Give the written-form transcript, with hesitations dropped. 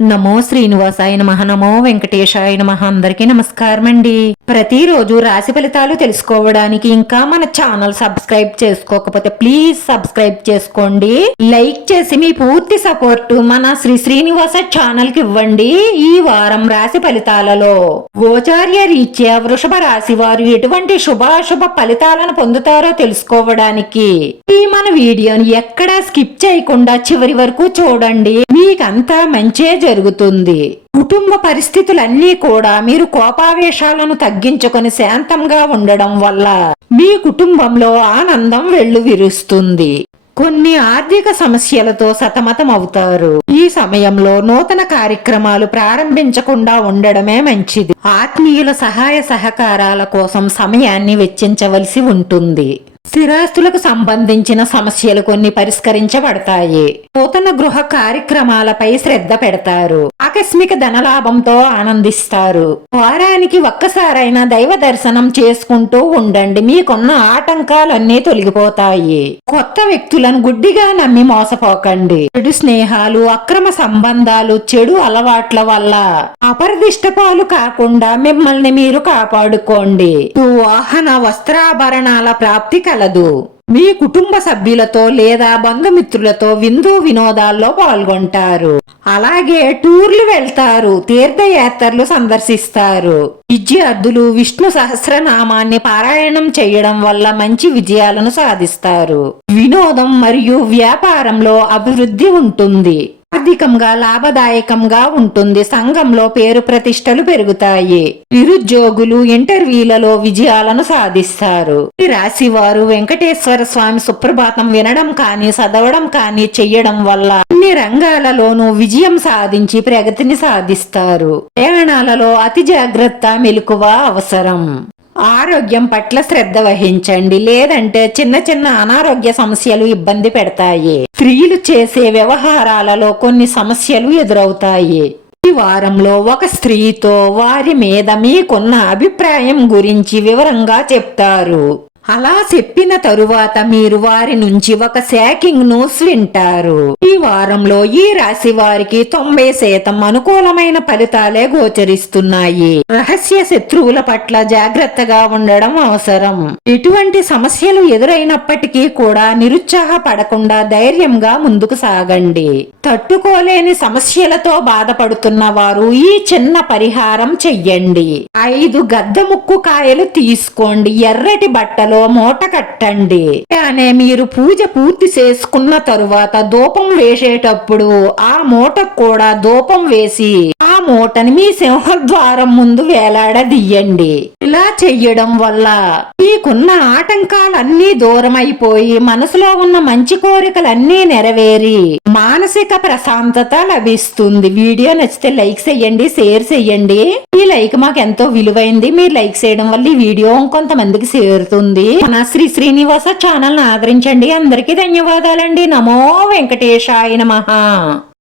నమో శ్రీనివాసాయ నమః. నమో వెంకటేశాయ నమః. అందరికీ నమస్కారం అండి. ప్రతిరోజు రాశి ఫలితాలు తెలుసుకోవడానికి ఇంకా మన ఛానల్ సబ్స్క్రైబ్ చేసుకోకపోతే ప్లీజ్ సబ్స్క్రైబ్ చేసుకోండి. లైక్ చేసి మీ పూర్తి సపోర్ట్ మన శ్రీనివాస ఛానల్ కి ఇవ్వండి. ఈ వారం రాశి ఫలితాలలో గోచార్య రీత్యా వృషభ రాశి వారు ఎటువంటి శుభాశుభ ఫలితాలను పొందుతారో తెలుసుకోవడానికి ఈ మన వీడియోని ఎక్కడా స్కిప్ చేయకుండా చివరి వరకు చూడండి. మీకంతా మంచే జరుగుతుంది. కుటుంబ పరిస్థితులన్నీ కూడా మీరు కోపావేశాలను తగ్గించుకొని శాంతంగా ఉండడం వల్ల మీ కుటుంబంలో ఆనందం వెల్లువిరుస్తుంది. కొన్ని ఆర్థిక సమస్యలతో సతమతం అవుతారు. ఈ సమయంలో నూతన కార్యక్రమాలు ప్రారంభించకుండా ఉండడమే మంచిది. ఆత్మీయుల సహాయ సహకారాల కోసం సమయాన్ని వెచ్చించవలసి ఉంటుంది. స్థిరాస్తులకు సంబంధించిన సమస్యలు కొన్ని పరిష్కరించబడతాయి. నూతన గృహ కార్యక్రమాలపై శ్రద్ధ పెడతారు. ఆకస్మిక ధనలాభంతో ఆనందిస్తారు. వారానికి ఒక్కసారైనా దైవ దర్శనం చేసుకుంటూ ఉండండి. మీకున్న ఆటంకాలన్నీ తొలగిపోతాయి. కొత్త వ్యక్తులను గుడ్డిగా నమ్మి మోసపోకండి. చెడు స్నేహాలు, అక్రమ సంబంధాలు, చెడు అలవాట్ల వల్ల అపరిదిష్టపాలు కాకుండా మిమ్మల్ని మీరు కాపాడుకోండి. వాహన వస్త్రాభరణాల ప్రాప్తి కలదు. మీ కుటుంబ సభ్యులతో లేదా బంధుమిత్రులతో విందు వినోదాల్లో పాల్గొంటారు. అలాగే టూర్లు వెళ్తారు. తీర్థయాత్రలు సందర్శిస్తారు. విద్యార్థులు విష్ణు సహస్రనామాన్ని పారాయణం చేయడం వల్ల మంచి విజయాలను సాధిస్తారు. వినోదం మరియు వ్యాపారంలో అభివృద్ధి ఉంటుంది. ఆర్థికంగా లాభదాయకంగా ఉంటుంది. సంఘంలో పేరు ప్రతిష్టలు పెరుగుతాయి. నిరుద్యోగులు ఇంటర్వ్యూలలో విజయాలను సాధిస్తారు. ఈ రాశి వారు వెంకటేశ్వర స్వామి సుప్రభాతం వినడం కానీ చదవడం కానీ చెయ్యడం వల్ల అన్ని రంగాలలోనూ విజయం సాధించి ప్రగతిని సాధిస్తారు. ప్రయాణాలలో అతి జాగ్రత్త మెలకువ అవసరం. ఆరోగ్యం పట్ల శ్రద్ధ వహించండి, లేదంటే చిన్న చిన్న అనారోగ్య సమస్యలు ఇబ్బంది పెడతాయి. స్త్రీలు చేసే వ్యవహారాలలో కొన్ని సమస్యలు ఎదురవుతాయి. ఈ వారంలో ఒక స్త్రీతో వారి మీద మీకున్న అభిప్రాయం గురించి వివరంగా చెప్తారు. అలా చెప్పిన తరువాత మీరు వారి నుంచి ఒక షాకింగ్ న్యూస్ వింటారు. ఈ వారంలో ఈ రాశి వారికి 90% అనుకూలమైన ఫలితాలే గోచరిస్తున్నాయి. రహస్య శత్రువుల పట్ల జాగ్రత్తగా ఉండడం అవసరం. ఎటువంటి సమస్యలు ఎదురైనప్పటికీ కూడా నిరుత్సాహపడకుండా ధైర్యంగా ముందుకు సాగండి. తట్టుకోలేని సమస్యలతో బాధపడుతున్న వారు ఈ చిన్న పరిహారం చెయ్యండి. 5 గద్దముక్కు కాయలు తీసుకోండి. ఎర్రటి బట్టలో మూట కట్టండి. అనే మీరు పూజ పూర్తి చేసుకున్న తరువాత ధూపం వేసేటప్పుడు ఆ మూటకు కూడా ధూపం వేసి ఆ మూటని మీ సింహద్వారం ముందు వేలాడదీయండి. ఇలా చెయ్యడం వల్ల మీకున్న ఆటంకాలన్నీ దూరమైపోయి మనసులో ఉన్న మంచి కోరికలన్నీ నెరవేరి మానసిక ప్రశాంతత లభిస్తుంది. వీడియో నచ్చితే లైక్ చేయండి, షేర్ చేయండి. ఈ లైక్ మాకు ఎంతో విలువైంది. మీరు లైక్ చేయడం వల్ల ఈ వీడియో ఇంకొంతమందికి చేరుతుంది. మన శ్రీనివాస ఛానల్ ని ఆదరించండి. అందరికీ ధన్యవాదాలండి. నమో వెంకటేశాయ నమః.